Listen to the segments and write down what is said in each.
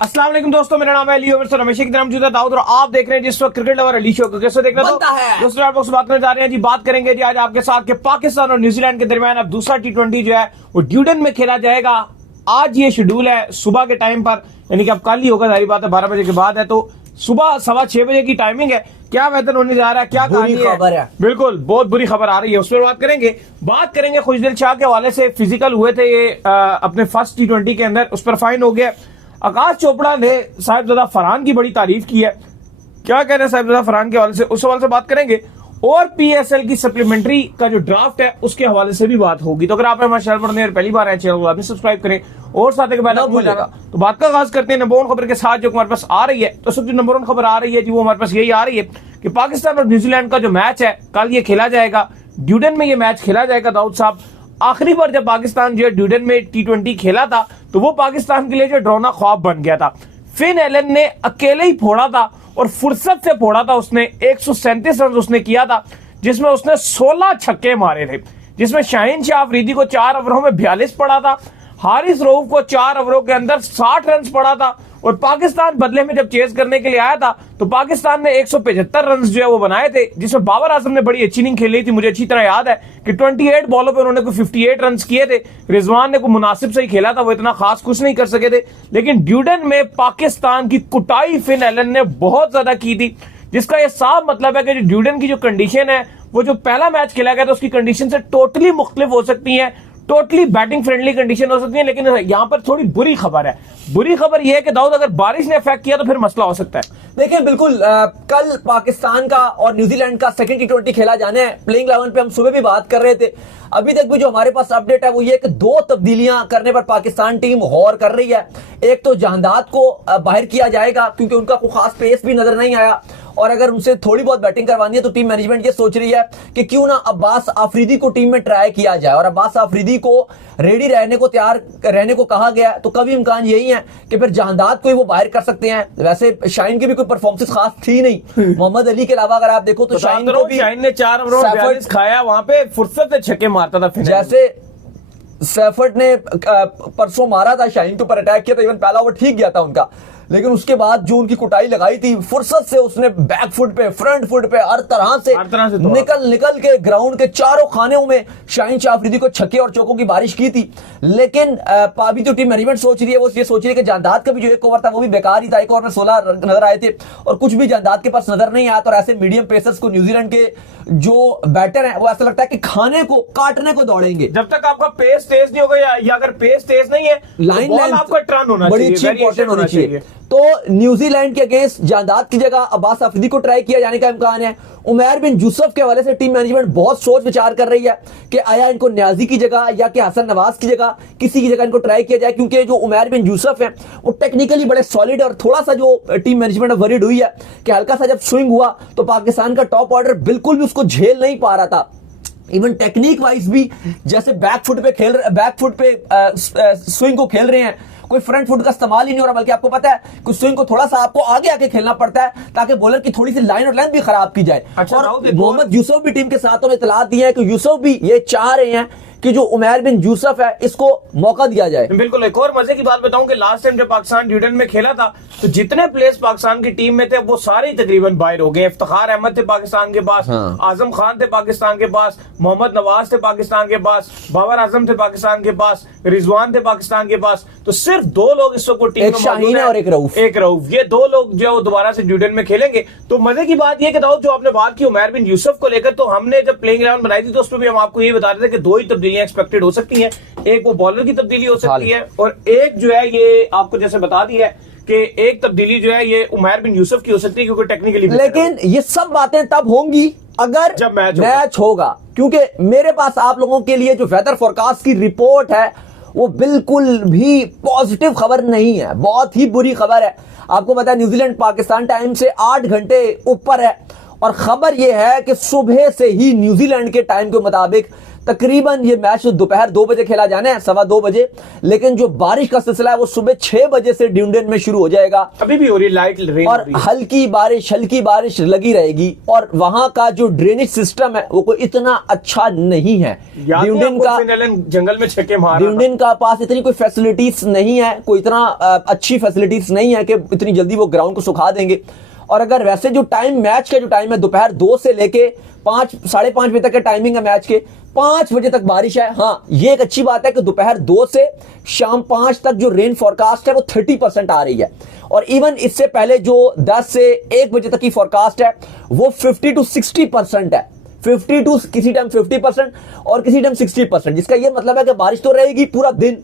अस्सलाम वालेकुम दोस्तों, मेरा नाम है अली और हमेशा की तरह मौजूद है दाऊद और आप देख रहे हैं जिस वक्त क्रिकेट लवर अली शो को। कैसे देख रहे हो दोस्तों? आप लोग से बात करने जा रहे हैं जी। बात करेंगे जी आज आपके साथ कि पाकिस्तान और न्यूजीलैंड के दरमियान अब दूसरा T20 जो है वो ड्यूडन में खेला जाएगा। आज ये शेड्यूल है सुबह के टाइम पर, यानी कि अब कल ही होगा, जाहिर बात है 12 बजे के बाद है, तो सुबह 6:15 बजे की टाइमिंग है। क्या वेदर होने जा रहा है, क्या कहानी है? बिल्कुल बहुत बुरी खबर आ रही है, उस पर बात करेंगे खुशदिल शाह के हवाले से। फिजिकल हुए थे ये अपने फर्स्ट T20 के अंदर, उस पर फाइन हो गया। आकाश चोपड़ा ने साहिबजादा फरहान की बड़ी तारीफ की है। क्या कह रहे हैं साहिबजादा फरहान के हवाले से, उस हवाले से बात करेंगे। और PSL की सप्लीमेंट्री का जो ड्राफ्ट है उसके हवाले से भी बात होगी। तो अगर आप हमारे चैनल पर नए और पहली बार आए चैनल को आप सब्सक्राइब करें और साथ ही बेल हो जाएगा। तो बात का आगाज करते हैं नंबर 1 खबर के साथ जो हमारे पास आ रही है। तो सब जो नंबर 1 खबर आ रही है जी वो हमारे पास यही आ रही है कि पाकिस्तान और न्यूजीलैंड का जो मैच है कल ये खेला जाएगा, ड्यूडन में ये मैच खेला जाएगा। दाऊद साहब, आखिरी बार जब पाकिस्तान जो ड्यूडन में T20 खेला था तो वो पाकिस्तान के लिए जो डरावना ख्वाब बन गया था। फिन एलन ने अकेले ही फोड़ा था और फुर्सत से फोड़ा था उसने। 137 रन उसने किया था, जिसमें उसने 16 छक्के मारे थे, जिसमें शाहीन शाह अफरीदी को 4 ओवरों में 42 पड़ा था, हारिस रऊफ को 4 ओवरों के अंदर 60 रन पड़ा था। और पाकिस्तान बदले में जब चेज करने के लिए आया था तो पाकिस्तान ने 175 रन जो है वो बनाए थे, जिसमें बाबर आजम ने बड़ी अच्छी इनिंग खेली थी। मुझे अच्छी तरह याद है कि 28 बॉलों पे उन्होंने कोई 58 रन किए थे। रिजवान ने कोई मुनासिब से ही खेला था, वो इतना खास कुछ नहीं कर सके थे। लेकिन ड्यूडन में पाकिस्तान की कुटाई फिन एलन ने बहुत ज्यादा की थी, जिसका यह साफ मतलब है कि ड्यूडन की जो कंडीशन है वो जो पहला मैच खेला गया था उसकी कंडीशन से टोटली मुख्तलिफ हो सकती है, टोटली बैटिंग फ्रेंडली कंडीशन हो सकती है। लेकिन यहां पर थोड़ी बुरी खबर है। बुरी खबर यह है कि दाऊद, अगर बारिश ने इफेक्ट किया तो फिर मसला हो सकता है। देखिए बिल्कुल, कल पाकिस्तान का और न्यूजीलैंड का सेकंड T20 खेला जाना है। प्लेइंग 11 पे हम सुबह भी बात कर रहे थे। अभी तक भी जो हमारे पास अपडेट है वो ये कि 2 तब्दीलियां करने पर पाकिस्तान टीम गौर कर रही है। एक तो जहांदाद को बाहर किया जाएगा क्योंकि उनका कोई खास पेस भी नजर नहीं आया, और अगर उनसे थोड़ी बहुत बैटिंग करवानी है तो टीम मैनेजमेंट ये सोच रही है कि क्यों ना अब्बास आफरीदी को टीम में ट्राई किया जाए। और अब्बास आफरीदी को रेडी रहने को, तैयार रहने को कहा गया, तो कभी इम्कान यही है कि फिर जहांदाद को ही वो बाहर कर सकते हैं। वैसे शाहीन की भी कोई परफॉर्मेंस खास थी नहीं, मोहम्मद अली के अलावा अगर आप देखो तो शाहीन ने 4 ओवरों में 42 खाया, वहां पे फुर्सत से छक्के मारता था। जैसे सैफर्ड ने परसों मारा था, शाहीन के ऊपर अटैक किया था, इवन पहला ओवर ठीक गया था उनका, लेकिन उसके बाद जो उनकी कुटाई लगाई थी फुर्सत से उसने बैक फुट पे, फ्रंट फुट पे, हर तरह से निकल के ग्राउंड के चारों खानों में शाहीन शाह अफरीदी को छक्के और चौकों की बारिश की थी। लेकिन अभी जो टीम मैनेजमेंट सोच रही है वो ये सोच रही है कि जहांदाद का भी जो एक ओवर था वो भी बेकार ही था। एक ओवर में 16 नजर आए थे और कुछ भी जहांदाद के पास नजर नहीं आया। तो ऐसे मीडियम पेसर्स को न्यूजीलैंड के जो बैटर है वो ऐसा लगता है कि खाने को, काटने को दौड़ेंगे। जब तक आपका पेस तेज नहीं होगा या अगर पेस तेज नहीं है, लाइन आपका टर्न होना बड़ी अच्छी इंपॉर्टेंट होनी चाहिए। तो न्यूजीलैंड के अगेंस्ट जहांदाद की जगह अब्बास आफरीदी को ट्राई किया जाने का इम्कान है। उमैर बिन यूसुफ के हवाले से टीम मैनेजमेंट बहुत सोच विचार कर रही है कि आया इनको न्याजी की जगह या कि हसन नवाज की जगह, किसी की जगह इनको ट्राई किया जाए, क्योंकि जो उमैर बिन यूसुफ है वो टेक्निकली बड़े सॉलिड, और थोड़ा सा जो टीम मैनेजमेंट वरीड हुई है कि हल्का सा जब स्विंग हुआ तो पाकिस्तान का टॉप ऑर्डर बिल्कुल भी उसको झेल नहीं पा रहा था। इवन टेक्निक वाइज भी जैसे बैक फुट पे स्विंग को खेल रहे हैं, कोई फ्रंट फुट का इस्तेमाल ही नहीं हो रहा, बल्कि आपको पता है कि स्विंग को थोड़ा सा आपको आगे आके खेलना पड़ता है ताकि बॉलर की थोड़ी सी लाइन और लेंथ भी खराब की जाए। अच्छा, और मोहम्मद यूसुफ भी टीम के साथ उन्हें इतला दी है कि यूसुफ भी ये चाह रहे हैं कि जो उमैर बिन यूसुफ है इसको मौका दिया जाए। बिल्कुल। एक और मजे की बात बताऊं कि लास्ट टाइम जब पाकिस्तान ड्यूडन में खेला था तो जितने प्लेयर्स पाकिस्तान की टीम में थे वो सारे तकरीबन बाहर हो गए। इफ्तिखार अहमद थे पाकिस्तान के पास, आजम खान थे पाकिस्तान के पास, मोहम्मद नवाज थे पाकिस्तान के पास, बाबर आजम थे पाकिस्तान के पास, रिजवान थे पाकिस्तान के पास। तो सिर्फ 2 लोग इस वक्त टीम में शाहीन और एक रऊफ, ये 2 लोग जो है दोबारा से ड्यूडन में खेलेंगे। तो मजे की बात यह कि दाऊद, जो आपने बात की उमैर बिन यूसुफ को लेकर, तो हमने जब प्लेइंग 11 बनाई थी तो उसमें भी हम आपको ये बता रहे थे कि 2 ही तब्दीलियां एक्सपेक्टेड हो सकती है। एक वो बॉलर की तब्दीली हो सकती है और एक जो है ये आपको जैसे बता दी है कि एक तब्दीली जो है ये उमैर बिन यूसुफ की हो सकती है क्योंकि टेक्निकली। लेकिन ये सब बातें तब होंगी अगर जब मैच होगा, क्योंकि मेरे पास आप लोगों के लिए जो वेदर फोरकास्ट की रिपोर्ट है वो बिल्कुल भी पॉजिटिव खबर नहीं है, बहुत ही बुरी खबर है। आपको पता है न्यूजीलैंड पाकिस्तान टाइम से 8 घंटे ऊपर है और खबर यह है कि सुबह से ही न्यूजीलैंड के टाइम के मुताबिक तकरीबन ये मैच तो दोपहर 2 बजे खेला जाना है, 2:15 बजे, लेकिन जो बारिश का सिलसिला है वो सुबह 6 बजे से ड्यूंडन में शुरू हो जाएगा। अभी भी हो रही है, लाइट रेन और हो रही है। हल्की बारिश लगी रहेगी, और वहां का जो ड्रेनेज सिस्टम है वो कोई इतना अच्छा नहीं है। ड्यूंडन का जंगल में छक्के मार ड्यूंडन का पास इतनी कोई फैसिलिटीज नहीं है, कोई इतना अच्छी फैसिलिटीज नहीं है कि इतनी जल्दी वो ग्राउंड को सुखा देंगे। और अगर वैसे जो टाइम, मैच का जो टाइम है दोपहर 2 से लेके 5, 5:30 बजे तक का टाइमिंग है मैच के, 5 बजे तक बारिश है। हाँ, ये एक अच्छी बात है कि दोपहर 2 से शाम 5 तक जो रेन फोरकास्ट है वो 30% आ रही है, और इवन इससे पहले जो 10 से 1 बजे तक की फोरकास्ट है वो 50 to 60% है। 50 टू किसी टाइम 50% और किसी टाइम 60%, जिसका ये मतलब है कि बारिश तो रहेगी पूरा दिन।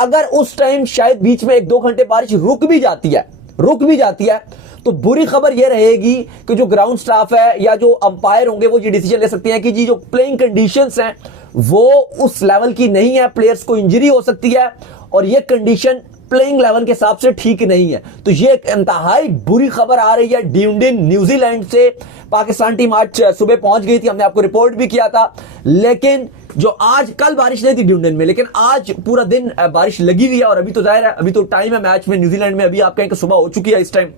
अगर उस टाइम शायद बीच में 1-2 घंटे बारिश रुक भी जाती है तो बुरी खबर यह रहेगी कि जो ग्राउंड स्टाफ है या जो अंपायर होंगे वो ये डिसीजन ले सकते हैं कि जी जो प्लेइंग कंडीशंस हैं वो उस लेवल की नहीं है, प्लेयर्स को इंजरी हो सकती है, और ये कंडीशन प्लेइंग लेवल के हिसाब से ठीक नहीं है। तो ये एक इंतहाई बुरी खबर आ रही है ड्यूंडन न्यूजीलैंड से। पाकिस्तान टीम आज सुबह पहुंच गई थी, हमने आपको रिपोर्ट भी किया था, लेकिन जो आज कल बारिश नहीं थी ड्यूंडन में, लेकिन आज पूरा दिन बारिश लगी हुई है। और अभी तो जाहिर है, अभी तो टाइम है मैच में न्यूजीलैंड में, अभी आप कहें कि सुबह हो चुकी है इस टाइम,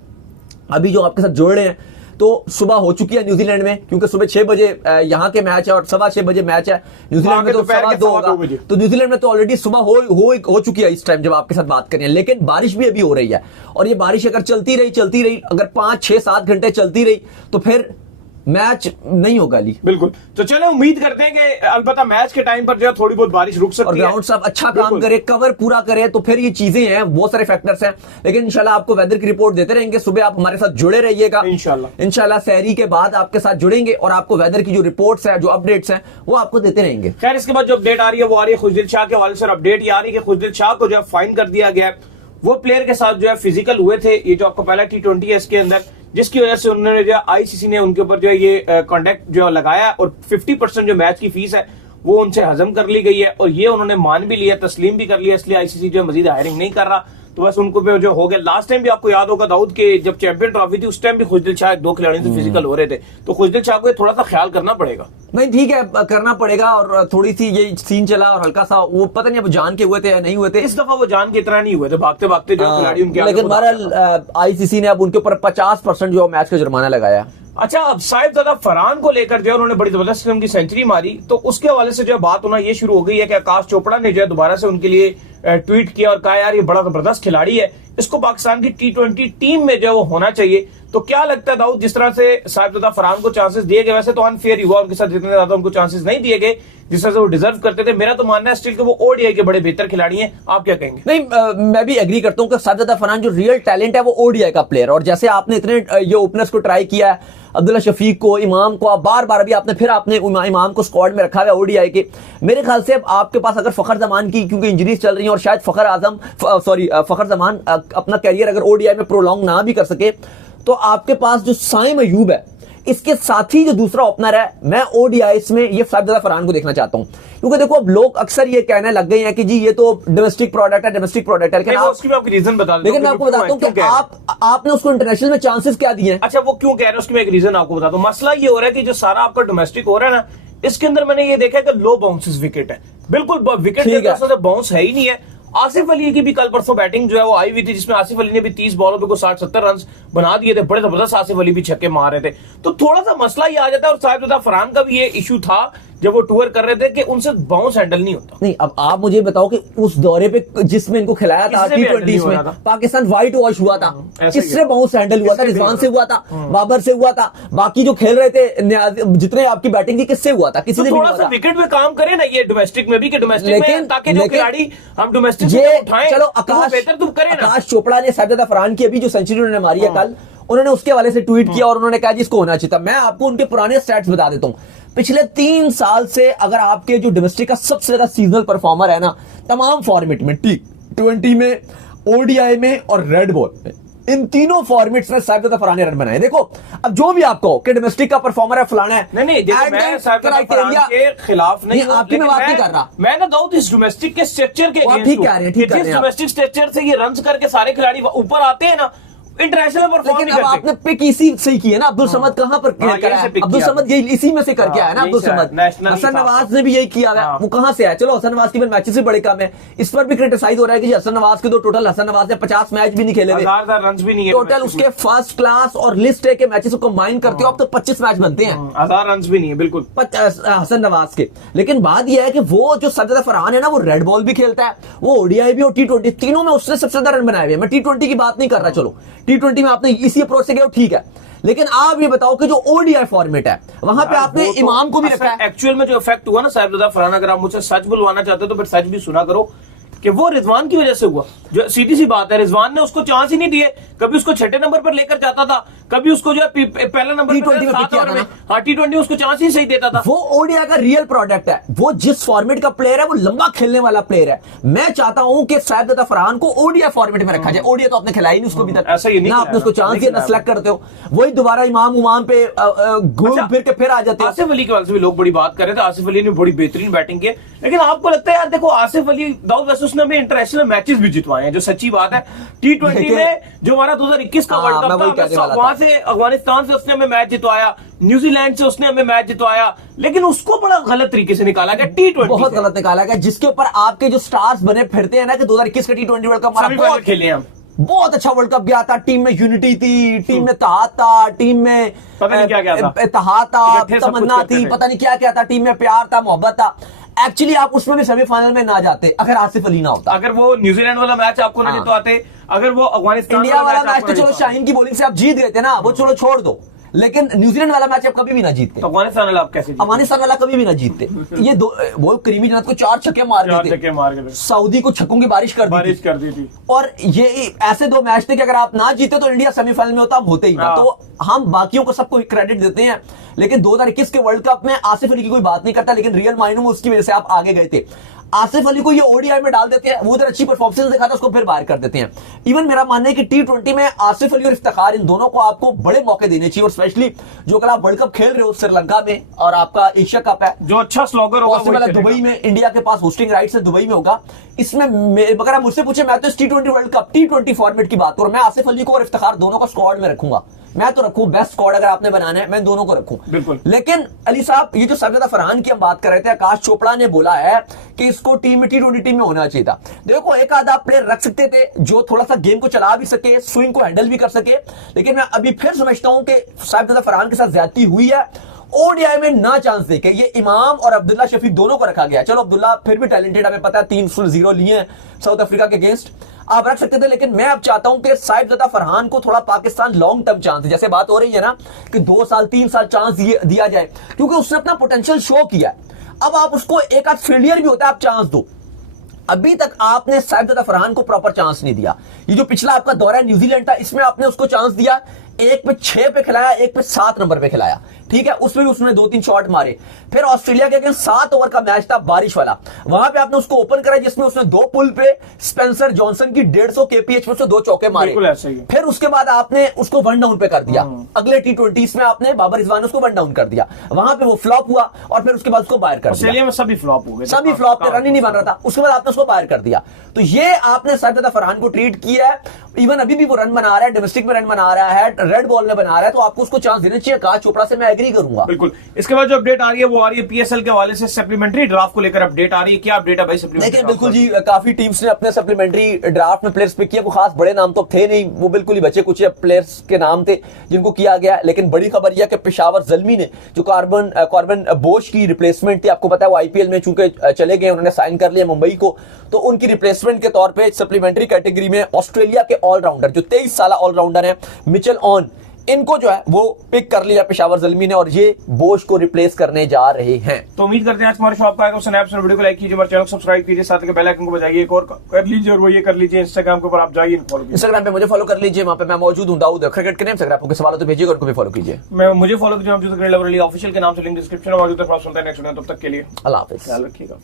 अभी जो आपके साथ जोड़ रहे हैं तो सुबह हो चुकी है न्यूजीलैंड में, क्योंकि सुबह 6 बजे यहाँ के मैच है और 6:15 बजे मैच है न्यूजीलैंड में, तो 2:15 होगा। तो न्यूजीलैंड में तो ऑलरेडी सुबह हो चुकी है इस टाइम जब आपके साथ बात कर रहे हैं, लेकिन बारिश भी अभी हो रही है। और ये बारिश अगर चलती रही अगर 5, 6, 7 घंटे चलती रही तो फिर मैच नहीं होगा ली। बिल्कुल, तो चलो उम्मीद करते हैं कि अलबत्ता मैच के टाइम पर जो है थोड़ी बहुत बारिश रुक सकती है, और ग्राउंड साहब अच्छा काम करे, कवर पूरा करे, तो फिर ये चीजें हैं, बहुत सारे फैक्टर्स हैं। लेकिन इंशाल्लाह आपको वेदर की रिपोर्ट देते रहेंगे, सुबह आप हमारे साथ जुड़े रहिएगा इंशाल्लाह सहरी के बाद आपके साथ जुड़ेंगे और आपको वेदर की जो रिपोर्ट्स है, जो अपडेट्स हैं, वो आपको देते रहेंगे। खैर, इसके बाद जो अपडेट आ रही है वो आ रही है खुशदिल शाह के हवाले से। अपडेट ये आ रही है कि खुशदिल शाह को जो है फाइन कर दिया गया है, वो प्लेयर के साथ जो है फिजिकल हुए थे। ये जो आपका पहला T20 है इसके अंदर, जिसकी वजह से उन्होंने जो आईसीसी ने उनके ऊपर जो है ये कॉन्ट्रैक्ट जो लगाया, और 50% जो मैच की फीस है वो उनसे हजम कर ली गई है, और ये उन्होंने मान भी लिया, तस्लीम भी कर लिया। इसलिए आईसीसी जो मजीद हायरिंग नहीं कर रहा, तो बस उनको पे जो हो गया। लास्ट टाइम भी आपको याद होगा दाऊद के जब चैंपियन ट्रॉफी थी उस टाइम भी खुशदिल शाह 2 खिलाड़ियों से फिजिकल हो रहे थे, तो खुशदिल शाह को थोड़ा सा ख्याल करना पड़ेगा। नहीं ठीक है, करना पड़ेगा। और थोड़ी सी ये सीन चला और हल्का सा वो पता नहीं अब जान के हुए थे या नहीं हुए थे, इस दफा वो जान के इतना नहीं हुए थे, भागते भागते जो खिलाड़ी उनके, लेकिन बहरहाल आईसीसी ने अब उनके ऊपर 50% जो मैच का जुर्माना लगाया। अच्छा, अब साहिबजादा फरहान को लेकर जो है उन्होंने बड़ी जबरदस्त किस्म की सेंचुरी मारी, तो उसके हवाले से जो है बात होना ये शुरू हो गई है कि आकाश चोपड़ा ने जो है दोबारा से उनके लिए ट्वीट किया और कहा यार ये बड़ा जबरदस्त खिलाड़ी है, इसको पाकिस्तान की T20 टीम में जो है वो होना चाहिए। तो क्या लगता है दाऊद, जिस तरह से साहिबजादा फरहान को चांसेस दिए गए, वैसे तो अनफेयर हुआ, उनके साथ जितने ज्यादा उनको चांसेस नहीं दिए गए जिस तरह से वो डिजर्व करते थे। मेरा तो मानना है स्टिल कि वो ओडीआई के बड़े बेहतर खिलाड़ी हैं। आप क्या कहेंगे? नहीं, मैं भी एग्री करता हूं कि साहिबजादा फरहान जो रियल टैलेंट है वो ओडीआई का प्लेयर, और जैसे आपने इतने ये ओपनर्स को ट्राई किया है, अब्दुल्ला शफीक को, इमाम को, आप बार अभी आपने इमाम को स्क्वाड में रखा हुआ ओडीआई के। मेरे ख्याल से अब आपके पास अगर फखर जमान की, क्योंकि इंजरीज चल रही हैं और शायद फखर जमान अपना कैरियर अगर ओडीआई में प्रोलॉन्ग ना भी कर सके, तो आपके पास जो साइम अयूब है, इसके साथ ही जो दूसरा ओपनर है, मैं ओडीआईस में ये साहिबजादा फरहान को देखना चाहता हूं। क्योंकि देखो अब लोग अक्सर ये कहने लग गए हैं कि जी ये तो डोमेस्टिक प्रोडक्ट है, लेकिन आपकी रीजन बता दो। लेकिन मैं आपको बताता हूं कि आपने उसको इंटरनेशनल में चांसेस क्या दिए हैं। अच्छा, वो क्यों कह रहे हैं उसकी मैं एक रीजन आपको बताता हूं। मसला ये हो रहा है कि जो सारा आपका डोमेस्टिक हो रहा है ना, इसके अंदर मैंने ये देखा कि लो बाउंसेस विकेट है, बिल्कुल विकेट के बाउंस है ही नहीं है। आसिफ अली की भी कल परसों बैटिंग जो है वो आई हुई थी, जिसमें आसिफ अली ने भी 30 बॉलों पे को 60-70 रन बना दिए थे, बड़े जबरदस्त आसिफ अली भी छक्के मार रहे थे। तो थोड़ा सा मसला ये आ जाता है, और साहिबजादा फरहान का भी ये इशू था जब वो टूर कर रहे थे कि उनसे बाउंस हैंडल नहीं होता। नहीं, अब आप मुझे बताओ कि उस दौरे पे जिसमें इनको खिलाया था T20 में, पाकिस्तान व्हाइट वॉश हुआ था, किससे बाउंस हैंडल हुआ था? रिजवान से हुआ था, बाबर से हुआ था, बाकी जो खेल रहे थे जितने आपकी बैटिंग थी किससे हुआ था? किसी ने थोड़ा सा विकेट में काम करे ना ये डोमेस्टिक में भी, कि डोमेस्टिक में ताकि जो खिलाड़ी हम डोमेस्टिक से उठाएं, चलो आकाश चोपड़ा ने साहिबजादा फरहान की अभी जो सेंचुरी उन्होंने मारी है कल, उन्होंने उसके हवाले से ट्वीट किया और उन्होंने कहा जिसको होना चाहिए था। मैं आपको उनके पुराने स्टैट्स बता देता हूं। पिछले 3 साल से अगर आपके जो डोमेस्टिक का सबसे ज्यादा सीजनल परफॉर्मर है ना, तमाम फॉर्मेट में, T20 में, ओडीआई में और रेड बॉल में, इन तीनों फॉर्मेट्स में साहिबजादा फरहान ने रन बनाए। देखो अब जो भी आपको कि डोमेस्टिक का परफॉर्मर है, फलाना है, नहीं मैं साहिबजादा फरहान के खिलाफ नहीं, आपकी मैं बात नहीं कर रहा। मैं ना दाऊद इस डोमेस्टिक के स्ट्रक्चर के ठीक कह रहे हैं, जिस डोमेस्टिक स्ट्रक्चर से ये रन करके सारे खिलाड़ी ऊपर आते हैं ना, इंटरनेशनल परफॉर्म लेकिन अब आपने पिक इसी से ही की है ना, अब्दुल समद कहां पर हाँ, करा यहीं से है? pick अब्दुल किया समद यही इसी में से करके आया ना, यहीं अब्दुल से आया, समद। national हसन था। नवाज ने भी यही किया है, हाँ। वो कहां से आया? चलो हसन नवाज की मैचेस भी बड़े कम है, इस पर भी क्रिटिसाइज हो रहा है कि हसन नवाज के तो टोटल, हसन नवाज ने 50 मैच भी नहीं खेले हुए, 1000 रन भी नहीं है टोटल उसके फर्स्ट क्लास और लिस्ट ए के मैचेस को कंबाइन करते हो अब तो 25 मैच बनते हैं 1000 रन भी नहीं है बिल्कुल। हसन नवाज के। लेकिन बात यह है कि वो जो सरदार फरहान है ना, वो रेड बॉल भी खेलता है, वो ओडीआई भी और टी20 तीनों में उसने सबसे ज्यादा रन बनाए हुए हैं। मैं टी20 की बात नहीं कर रहा, चलो टी20 में आपने इसी अप्रोच से गए ठीक है, लेकिन आप ये बताओ कि जो ओडीआई फॉर्मेट है वहां पे आपने वो तो इमाम को भी रखा है। एक्चुअल में जो इफेक्ट हुआ ना साहिबजादा फरहान, अगर आप मुझसे सच बुलवाना चाहते हो तो फिर सच भी सुना करो कि वो रिजवान की वजह से हुआ। जो सीधी सी बात है, रिजवान ने उसको चांस ही नहीं दिए, कभी उसको छठे नंबर पर लेकर जाता था, कभी उसको जो है पहला नंबर T20 में सात pick किया ओवर था में, ना। हाँ टी20 उसको चांस ही सही देता था। वो ओडीआई का रियल प्रोडक्ट है, वो जिस फॉर्मेट का प्लेयर है वो लंबा खेलने वाला प्लेयर है। मैं चाहता हूं कि साहिबजादा फरहान को ओडीआई फॉर्मेट में रखा जाए। ओडीआई तो आपने खिलाई नहीं उसको अभी तक, ऐसा ही नहीं ना आपने उसको चांस दिया, ना सेलेक्ट करते हो, वही दोबारा इमाम उमाम पे घूम फिर के फिर आ जाते हो। आसिफ अली के बारे से भी लोग बड़ी बात कर रहे थे, आसिफ अली ने बड़ी बेहतरीन बैटिंग की, लेकिन आपको लगता है यार देखो आसिफ अली दाऊद वैसे ने हमें इंटरनेशनल मैचेस भी जितवाए हैं, जो सच्ची बात है। टी20 में जो हमारा 2021 का वर्ल्ड कप था, वहां से अफगानिस्तान से उसने हमें मैच जितवाया, न्यूजीलैंड से उसने हमें मैच जितवाया, लेकिन उसको बड़ा गलत तरीके से निकाला गया टी20, बहुत गलत निकाला गया, जिसके ऊपर आपके जो स्टार्स बने फिरते हैं ना कि 2021 का टी20 वर्ल्ड कप हमारा बहुत खेले हम, बहुत अच्छा वर्ल्ड कप गया था। टीम में यूनिटी थी, टीम में इत्तेहाद था, टीम में पता नहीं क्या था, इत्तेहाद था, इकट्ठे सब कुछ तमन्ना करते थी, थे। पता नहीं क्या क्या था, टीम में प्यार था, मोहब्बत था। एक्चुअली आप उसमें भी सेमीफाइनल में ना जाते अगर आसिफ अली ना होता। अगर वो न्यूजीलैंड वाला मैच आपको ना हाँ। जितवाते, अगर वो अफगानिस्तान इंडिया वाला मैच आपको तो ना चलो जितवाते, शाहीन की बॉलिंग से आप जीत गए थे ना, वो चलो छोड़ दो, लेकिन न्यूजीलैंड वाला मैच आप कभी भी ना जीतते, तो अफगानिस्तान वाला आप कैसे जीते? अफगानिस्तान वाला कभी भी ना जीतते। ये दो वो करीमी जन्नत को 4 छक्के मार चार गए थे, छक्के मार के सऊदी को छक्कों की बारिश कर दी बारिश थी। कर दी थी। और ये ऐसे दो मैच थे कि अगर आप ना जीते तो इंडिया सेमीफाइनल में होता, हम होते ही ना। हाँ। तो हम बाकियों को सबको क्रेडिट देते हैं, लेकिन 2021 के वर्ल्ड कप में आसिफ अली की कोई बात नहीं करता, लेकिन रियल मायनों में उसकी वजह से आप आगे गए थे। आसिफ अली को ये ओडीआई में डाल देते हैं, वो उधर अच्छी परफॉर्मेंस दिखाता है, उसको फिर बाहर कर देते हैं। इवन मेरा मानना है कि टी20 में आसिफ अली और इफ्तिखार इन दोनों को आपको बड़े मौके देने चाहिए, और स्पेशली जो अगर आप वर्ल्ड कप खेल रहे हो श्रीलंका में और आपका एशिया कप है, जो अच्छा स्लॉगर होगा पॉसिबल है दुबई में, इंडिया के पास होस्टिंग राइट्स है, दुबई में होगा। इसमें अगर आप मुझसे पूछे, मैं तो इस टी20 वर्ल्ड कप टी20 फॉर्मेट की बात करूं, मैं आसिफ अली को और इफ्तिखार दोनों को स्क्वाड में रखूंगा। मैं तो रखूं बेस्ट स्क्वाड, अगर आपने बनाना है मैं दोनों को रखूं बिल्कुल। लेकिन अली साहब, ये जो साहिबजादा फरहान की हम बात कर रहे थे, आकाश चोपड़ा ने बोला है कि इसको टीम में टी20 टीम में होना चाहिए था। देखो एक आधा प्लेयर रख सकते थे जो थोड़ा सा गेम को चला भी सके, स्विंग को हैंडल भी कर सके, लेकिन मैं अभी फिर समझता हूं कि साहिबजादा फरहान के साथ ज्यादती हुई है। ओडीआई में ना चांस देके ये इमाम और अब्दुल्ला शफीक दोनों को रखा गया। चलो अब्दुल्ला फिर भी टैलेंटेड, हमें पता है 3-0 लिए हैं साउथ अफ्रीका के अगेंस्ट, आप रख सकते थे, लेकिन मैं अब चाहता हूं कि साहिबजादा फरहान को थोड़ा पाकिस्तान लॉन्ग टर्म चांस, जैसे बात हो रही है ना कि 2 साल 3 साल चांस दिया जाए, क्योंकि उसने अपना पोटेंशियल शो किया। अब आप उसको एक आध फेलियर भी होता है, आप चांस दो। अभी तक आपने साहिबजादा फरहान को प्रॉपर चांस नहीं दिया। ये जो पिछला आपका दौरा है न्यूजीलैंड था, इसमें आपने उसको चांस दिया, एक पे 6 पे खिलाया, एक पे 7 नंबर पे खिलाया, ठीक है, उसमें भी उसने 2-3 शॉट मारे। फिर ऑस्ट्रेलिया के अगेंस्ट 7 ओवर का मैच था बारिश वाला, वहां पे आपने उसको ओपन कराया, जिसमें उसने 2 पुल पे स्पेंसर जॉनसन की 150 केपीएच में से 2 चौके मारे। बिल्कुल ऐसा ही है। फिर उसके बाद आपने उसको 1 डाउन पे कर दिया। अगले टी20 में आपने बाबर रिजवान ने उसको 1 डाउन कर दिया, वहां पे वो फ्लॉप हुआ, और फिर उसके बाद उसको बाहर कर दिया। ऑस्ट्रेलिया में सभी फ्लॉप हो गए, सभी फ्लॉप थे, रन ही नहीं बन रहा था, उसके बाद आपने उसको बाहर कर दिया। तो ये आपने साहिबजादा फरहान को ट्रीट किया है। इवन अभी भी वो रन बना रहा है, डोमेस्टिक में रन बना रहा है, रेड बॉल में बना रहा है, तो आपको उसको चांस देना चाहिए। आकाश चोपड़ा से मैं एग्री करूंगा। बिल्कुल। इसके बाद जो अपडेट आ रही है वो आ रही है पीएसएल के हवाले से, सप्लीमेंट्री ड्राफ्ट को लेकर अपडेट आ रही है। क्या अपडेट है भाई सप्लीमेंट्री? देखिए बिल्कुल जी, काफी टीम्स ने अपने सप्लीमेंट्री ड्राफ्ट में प्लेयर्स पिक किया, कोई खास बड़े नाम तो थे नहीं, वो बिल्कुल ही बचे कुछ प्लेयर्स के नाम थे जिनको किया गया। लेकिन बड़ी खबर यह कि पेशावर ज़ल्मी ने जो कॉर्बन बोश की रिप्लेसमेंट थी, आपको पता है वो आईपीएल में चूंकि चले गए, उन्होंने साइन कर लिया मुंबई को, तो उनकी रिप्लेसमेंट के तौर पे सप्लीमेंट्री कैटेगरी में ऑस्ट्रेलिया के ऑलराउंडर जो 23 साल ऑलराउंडर हैं मिचेल ऑन, इनको जो है वो पिक कर लिया पेशावर ज़ल्मी ने, और ये बोश को रिप्लेस करने जा रहे हैं। तो उम्मीद करते हैं आज हमारे शो आपको आएगा। स्नैप वीडियो को लाइक कीजिए, हमारे चैनल को सब्सक्राइब कीजिए, साथ में बेल आइकन को बजाइए, एक और कर लीजिए, और वो ये कर लीजिए इंस्टाग्राम के ऊपर आप जाइए, फॉलो कीजिए। इंस्टाग्राम पे मुझे फॉलो कर लीजिए, वहां पे मैं मौजूद हूं, दाऊद क्रिकेट के नेम से। अगर आपको सवाल हो तो भेजिएगा, उनको भी फॉलो कीजिए। मुझे फॉलो कीजिए ऑफिशियल के नाम से, लिंक डिस्क्रिप्शन में मौजूद है। नेक्स्ट वीडियो तब तक के लिए अल्लाह हाफिज़। ख्याल रखिएगा।